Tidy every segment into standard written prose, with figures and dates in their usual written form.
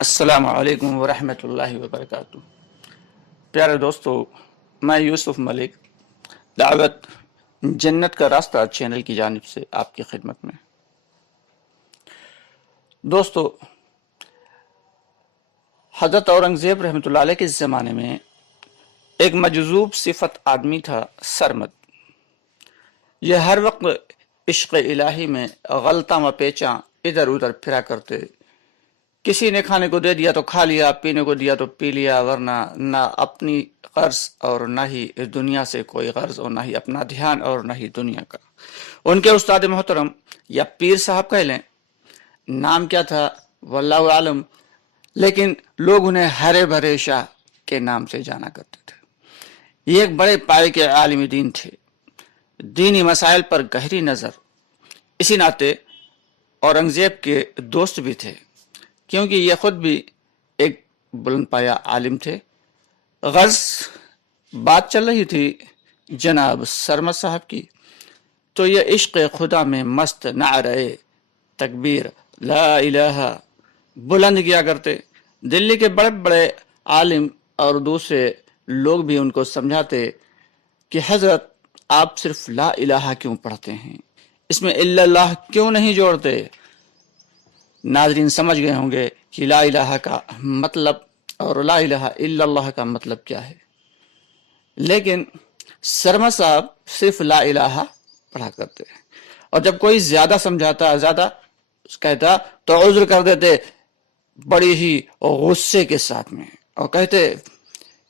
السلام علیکم ورحمۃ اللہ وبرکاتہ۔ پیارے دوستو، میں یوسف ملک دعوت جنت کا راستہ چینل کی جانب سے آپ کی خدمت میں۔ دوستو، حضرت اورنگزیب رحمۃ اللہ علیہ کے زمانے میں ایک مجذوب صفت آدمی تھا، سرمد۔ یہ ہر وقت عشق الہی میں غلطاں و پیچاں ادھر ادھر پھرا کرتے۔ کسی نے کھانے کو دے دیا تو کھا لیا، پینے کو دیا تو پی لیا، ورنہ نہ اپنی غرض اور نہ ہی دنیا سے کوئی غرض، اور نہ ہی اپنا دھیان اور نہ ہی دنیا کا۔ ان کے استاد محترم یا پیر صاحب کہہ لیں، نام کیا تھا واللہ عالم، لیکن لوگ انہیں ہرے بھرے شاہ کے نام سے جانا کرتے تھے۔ یہ ایک بڑے پائے کے عالم دین تھے، دینی مسائل پر گہری نظر، اسی ناطے اورنگزیب کے دوست بھی تھے، کیونکہ یہ خود بھی ایک بلند پایہ عالم تھے۔ غرض بات چل رہی تھی جناب سرمد صاحب کی، تو یہ عشق خدا میں مست نعرہ تکبیر لا الہ بلند کیا کرتے۔ دلی کے بڑے بڑے عالم اور دوسرے لوگ بھی ان کو سمجھاتے کہ حضرت آپ صرف لا الہ کیوں پڑھتے ہیں، اس میں الا اللہ کیوں نہیں جوڑتے۔ ناظرین سمجھ گئے ہوں گے کہ لا الہ کا مطلب اور لا الہ الا اللہ کا مطلب کیا ہے، لیکن سرمد صاحب صرف لا الہ پڑھا کرتے، اور جب کوئی زیادہ سمجھاتا، زیادہ کہتا تو عذر کر دیتے بڑی ہی غصے کے ساتھ میں، اور کہتے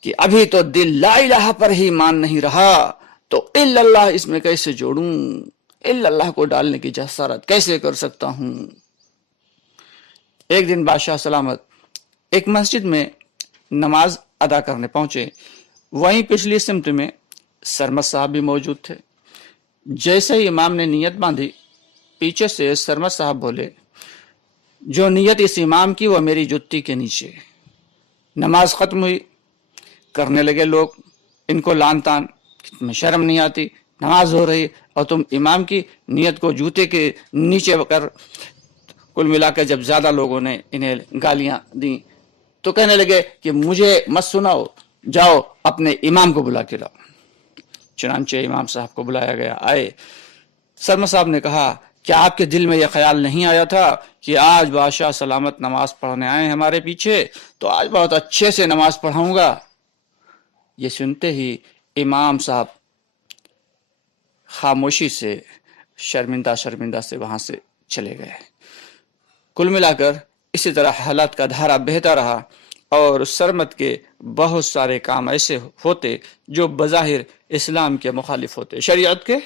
کہ ابھی تو دل لا الہ پر ہی مان نہیں رہا، تو الا اللہ اس میں کیسے جوڑوں، الا اللہ کو ڈالنے کی جسارت کیسے کر سکتا ہوں۔ ایک دن بادشاہ سلامت ایک مسجد میں نماز ادا کرنے پہنچے، وہیں پچھلی سمت میں سرمد صاحب بھی موجود تھے۔ جیسے ہی امام نے نیت باندھی، پیچھے سے سرمد صاحب بولے، جو نیت اس امام کی وہ میری جتی کے نیچے۔ نماز ختم ہوئی، کرنے لگے لوگ ان کو لان تان، تمہیں شرم نہیں آتی، نماز ہو رہی اور تم امام کی نیت کو جوتے کے نیچے کر۔ کل ملا کر جب زیادہ لوگوں نے انہیں گالیاں دیں تو کہنے لگے کہ مجھے مت سناؤ، جاؤ اپنے امام کو بلا کے لاؤ۔ چنانچہ امام صاحب کو بلایا گیا، آئے۔ سرمد صاحب نے کہا، کیا آپ کے دل میں یہ خیال نہیں آیا تھا کہ آج بادشاہ سلامت نماز پڑھنے آئے ہیں ہمارے پیچھے، تو آج بہت اچھے سے نماز پڑھاؤں گا۔ یہ سنتے ہی امام صاحب خاموشی سے شرمندہ سے وہاں سے چلے گئے۔ کل ملا کر اسی طرح حالات کا دھارا بہتا رہا، اور سرمد کے بہت سارے کام ایسے ہوتے جو بظاہر اسلام کے مخالف ہوتے، شریعت کے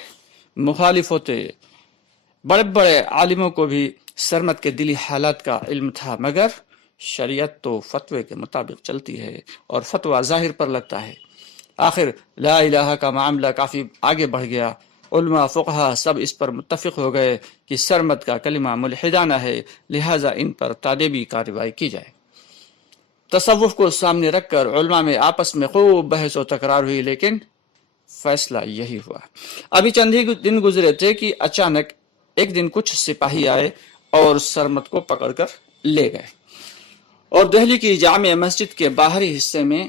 مخالف ہوتے۔ بڑے بڑے عالموں کو بھی سرمد کے دلی حالات کا علم تھا، مگر شریعت تو فتوے کے مطابق چلتی ہے اور فتویٰ ظاہر پر لگتا ہے۔ آخر لا الہ کا معاملہ کافی آگے بڑھ گیا، علماء فقہا سب اس پر متفق ہو گئے کہ سرمد کا کلمہ ملحدانہ ہے، لہٰذا ان پر تادیبی کارروائی کی جائے۔ تصوف کو سامنے رکھ کر علماء میں آپس میں خوب بحث و تکرار ہوئی، لیکن فیصلہ یہی ہوا۔ ابھی چند ہی دن گزرے تھے کہ اچانک ایک دن کچھ سپاہی آئے اور سرمد کو پکڑ کر لے گئے، اور دہلی کی جامع مسجد کے باہری حصے میں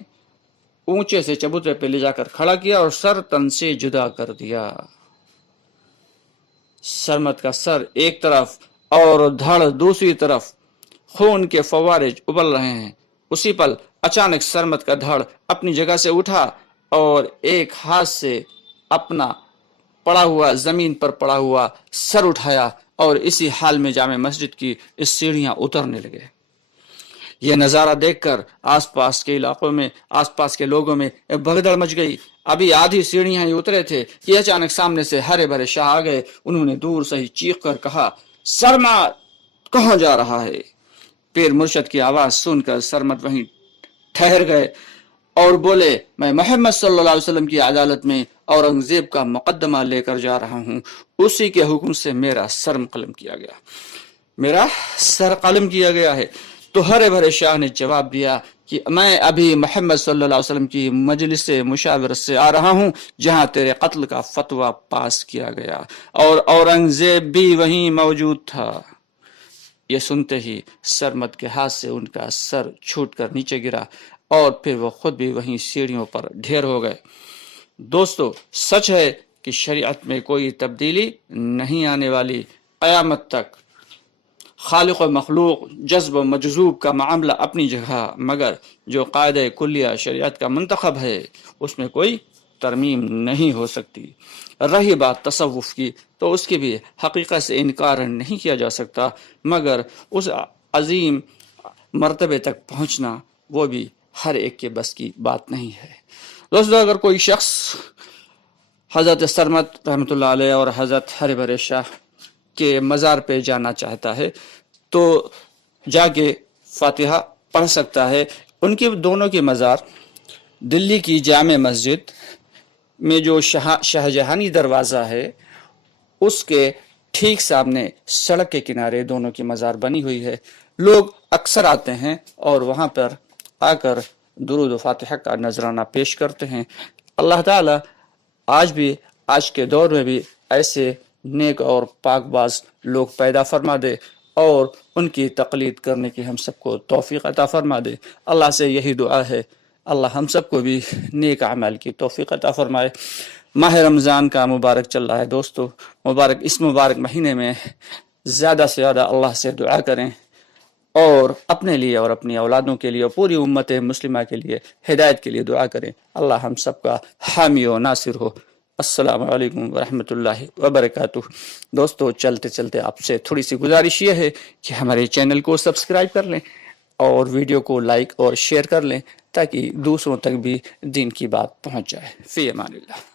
اونچے سے چبوترے پہ لے جا کر کھڑا کیا اور سر تن سے جدا کر دیا۔ سرمد کا سر ایک طرف اور دھڑ دوسری طرف، خون کے فوارے ابل رہے ہیں۔ اسی پل اچانک سرمد کا دھڑ اپنی جگہ سے اٹھا اور ایک ہاتھ سے اپنا زمین پر پڑا ہوا سر اٹھایا، اور اسی حال میں جامع مسجد کی اس سیڑھیاں اترنے لگے۔ یہ نظارہ دیکھ کر آس پاس کے علاقوں میں، آس پاس کے لوگوں میں بھگدڑ مچ گئی۔ ابھی آدھی سیڑھیاں ہی اترے تھے کہ اچانک سامنے سے ہرے بھرے شاہ آ گئے۔ انہوں نے دور سے ہی چیخ کر کہا، سرمد کہاں جا رہا ہے؟ پیر مرشد کی آواز سن کر سرمد وہیں ٹھہر گئے اور بولے، میں محمد صلی اللہ علیہ وسلم کی عدالت میں اورنگزیب کا مقدمہ لے کر جا رہا ہوں، اسی کے حکم سے میرا سر قلم کیا گیا ہے۔ تو ہرے بھرے شاہ نے جواب دیا کہ میں ابھی محمد صلی اللہ علیہ وسلم کی مجلس مشاورت سے آ رہا ہوں، جہاں تیرے قتل کا فتویٰ پاس کیا گیا، اور اورنگزیب بھی وہیں موجود تھا۔ یہ سنتے ہی سرمد کے ہاتھ سے ان کا سر چھوٹ کر نیچے گرا اور پھر وہ خود بھی وہیں سیڑھیوں پر ڈھیر ہو گئے۔ دوستو، سچ ہے کہ شریعت میں کوئی تبدیلی نہیں آنے والی، قیامت تک خالق و مخلوق، جذب و مجذوب کا معاملہ اپنی جگہ، مگر جو قاعدہ کلیہ شریعت کا منتخب ہے اس میں کوئی ترمیم نہیں ہو سکتی۔ رہی بات تصوف کی تو اس کی بھی حقیقت سے انکار نہیں کیا جا سکتا، مگر اس عظیم مرتبے تک پہنچنا وہ بھی ہر ایک کے بس کی بات نہیں ہے۔ دوستو، اگر کوئی شخص حضرت سرمد رحمۃ اللہ علیہ اور حضرت ہر بھرے شاہ کے مزار پہ جانا چاہتا ہے تو جا کے فاتحہ پڑھ سکتا ہے۔ ان کے دونوں کے مزار دلی کی جامع مسجد میں جو شاہجہانی دروازہ ہے اس کے ٹھیک سامنے سڑک کے کنارے دونوں کی مزار بنی ہوئی ہے۔ لوگ اکثر آتے ہیں اور وہاں پر آ کر درود و فاتحہ کا نذرانہ پیش کرتے ہیں۔ اللہ تعالی آج کے دور میں بھی ایسے نیک اور پاک باز لوگ پیدا فرما دے اور ان کی تقلید کرنے کی ہم سب کو توفیق عطا فرما دے۔ اللہ سے یہی دعا ہے، اللہ ہم سب کو بھی نیک اعمال کی توفیق عطا فرمائے۔ ماہ رمضان کا مبارک چل رہا ہے دوستو، اس مبارک مہینے میں زیادہ سے زیادہ اللہ سے دعا کریں اور اپنے لیے اور اپنی اولادوں کے لیے اور پوری امت مسلمہ کے لیے ہدایت کے لیے دعا کریں۔ اللہ ہم سب کا حامی و ناصر ہو۔ السلام علیکم ورحمۃ اللہ وبرکاتہ۔ دوستو، چلتے چلتے آپ سے تھوڑی سی گزارش یہ ہے کہ ہمارے چینل کو سبسکرائب کر لیں اور ویڈیو کو لائک اور شیئر کر لیں تاکہ دوسروں تک بھی دین کی بات پہنچ جائے۔ فی امان اللہ۔